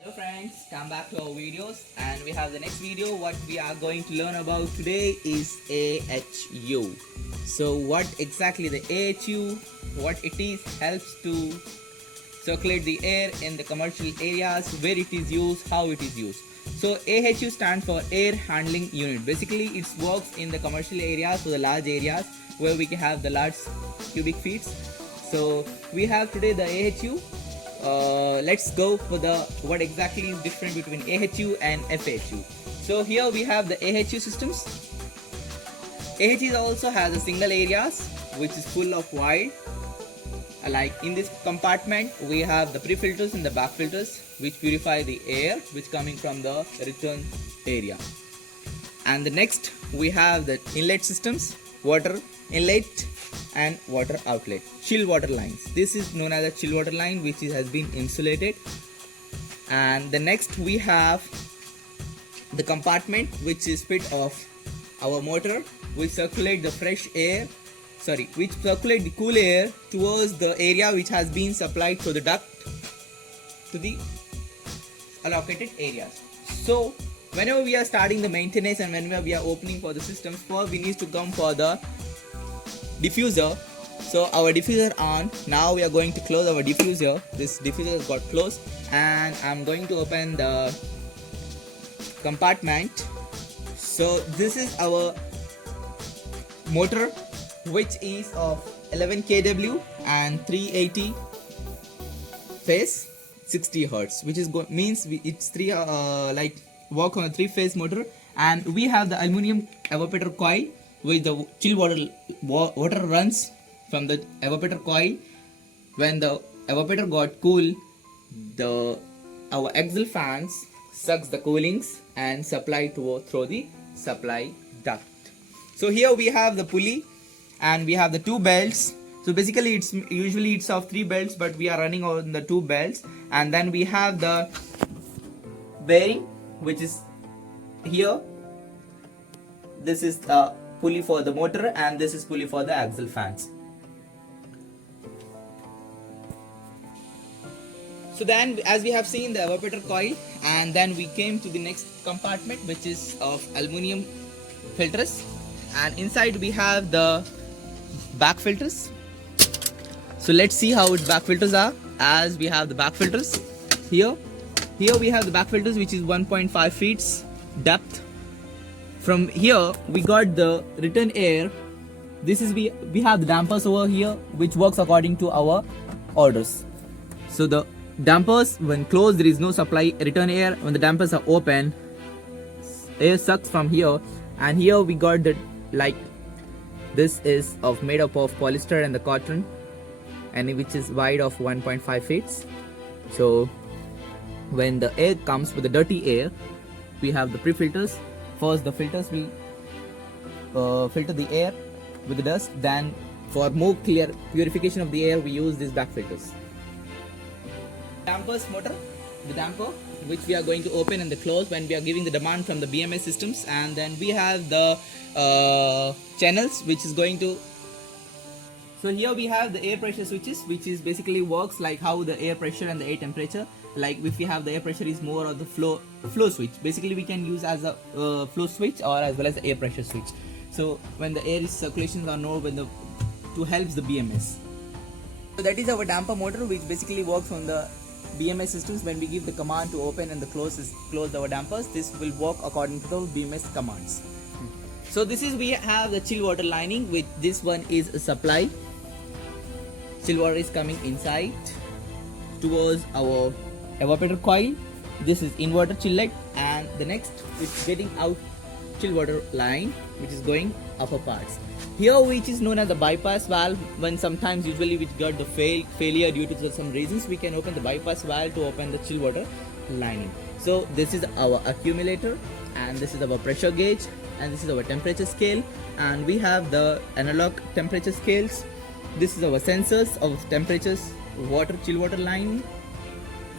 Hello friends, come back to our videos and we have the next video. What we are going to learn about today is AHU. So what exactly the AHU, what it is, helps to circulate the air in the commercial areas, where it is used, how it is used. So AHU stands for air handling unit. Basically it works in the commercial areas, so the large areas where we can have the large cubic feet. So we have today the AHU. Let's go for the what exactly is different between AHU and FHU. So here we have the AHU systems. AHU also has a single areas which is full of void. Like in this compartment we have the pre-filters and the back filters which purify the air which coming from the return area. And the next we have the inlet systems, water inlet and water outlet, chill water lines. This is known as a chill water line which has been insulated. And the next we have the compartment which is bit of our motor which circulate the fresh air, which circulate the cool air towards the area which has been supplied through the duct to the allocated areas. So whenever we are starting the maintenance and whenever we are opening for the systems, first we need to come for the diffuser. So our diffuser on. Now we are going to close our diffuser. This diffuser has got closed and I'm going to open the compartment. So this is our motor which is of 11 kW and 380 phase 60 Hertz, which is means it's work on a 3-phase motor. And we have the aluminum evaporator coil with the chill water runs from the evaporator coil. When the evaporator got cool, our axial fans sucks the coolings and supply through the supply duct. So here we have the pulley and we have the 2 belts. So basically it's usually of 3 belts, but we are running on the 2 belts. And then we have the bearing which is here. This is the pulley for the motor and this is pulley for the axial fans. So then as we have seen the evaporator coil, and then we came to the next compartment which is of aluminum filters, and inside we have the back filters. So let's see how its back filters are. As we have the back filters here we have the back filters which is 1.5 feet depth. From here we got the return air. This is we have the dampers over here which works according to our orders. So the dampers, when closed there is no supply return air. When the dampers are open, air sucks from here. And here we got the this is made up of polyester and the cotton, and which is wide of 1.5 feet. So when the air comes with the dirty air, we have the pre-filters. First the filters we filter the air with the dust. Then for more clear purification of the air we use these back filters. Dampers motor, the damper which we are going to open and the close when we are giving the demand from the BMS systems. And then we have the channels which is going to. So here we have the air pressure switches, which is basically works like how the air pressure and the air temperature. Like if we have the air pressure is more of the flow switch, basically we can use as a flow switch or as well as the air pressure switch. So when the air circulations are no to helps the BMS. So that is our damper motor which basically works on the BMS systems. When we give the command to open and the close our dampers, this will work according to the BMS commands. So this is we have the chill water lining, which this one is a supply. Chill water is coming inside towards our evaporator coil. This is inverter chillet, and the next is getting out chill water line which is going upper parts. Here which is known as the bypass valve. When sometimes usually we got the failure due to some reasons, we can open the bypass valve to open the chill water lining. So this is our accumulator, and this is our pressure gauge, and this is our temperature scale, and we have the analog temperature scales. This is our sensors of temperatures, chill water lining.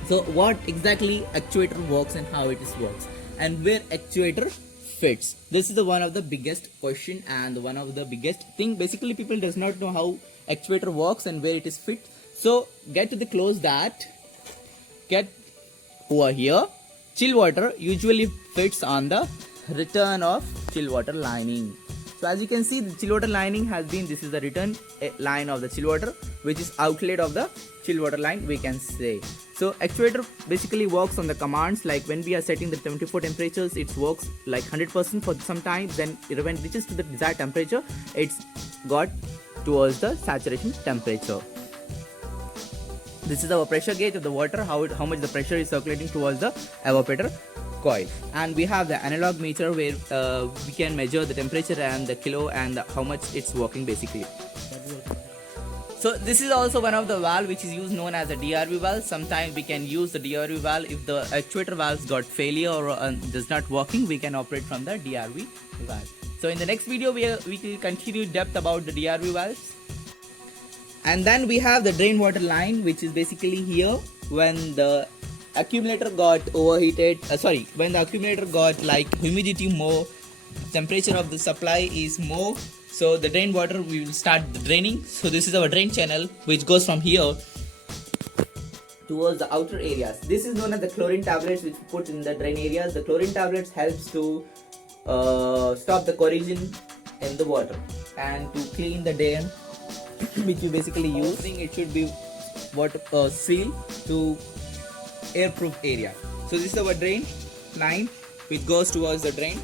So what exactly actuator works and how it works, and where actuator fits. This is the one of the biggest question and one of the biggest thing. Basically people does not know how actuator works and where it is fit. So get to the close that, get over here. Chill water usually fits on the return of chill water lining. So as you can see, the chill water lining has been, this is the return line of the chill water, which is outlet of the chill water line, we can say. So actuator basically works on the commands, like when we are setting the 74 temperatures, it works like 100% for some time. Then when it reaches to the desired temperature, it's got towards the saturation temperature. This is our pressure gauge of the water, how much the pressure is circulating towards the evaporator coil. And we have the analog meter where we can measure the temperature and the kilo and how much it's working basically. So this is also one of the valve which is used known as a DRV valve. Sometimes we can use the DRV valve if the actuator valves got failure or does not working, we can operate from the DRV valve. So in the next video we will continue depth about the DRV valves. And then we have the drain water line, which is basically here when the accumulator got overheated, when the accumulator got like humidity more, temperature of the supply is more, so the drain water we will start the draining. So this is our drain channel which goes from here towards the outer areas. This is known as the chlorine tablets which we put in the drain areas. The chlorine tablets helps to stop the corrosion in the water and to clean the drain which you basically use. It should be water seal to airproof area. So this is our drain line which goes towards the drain.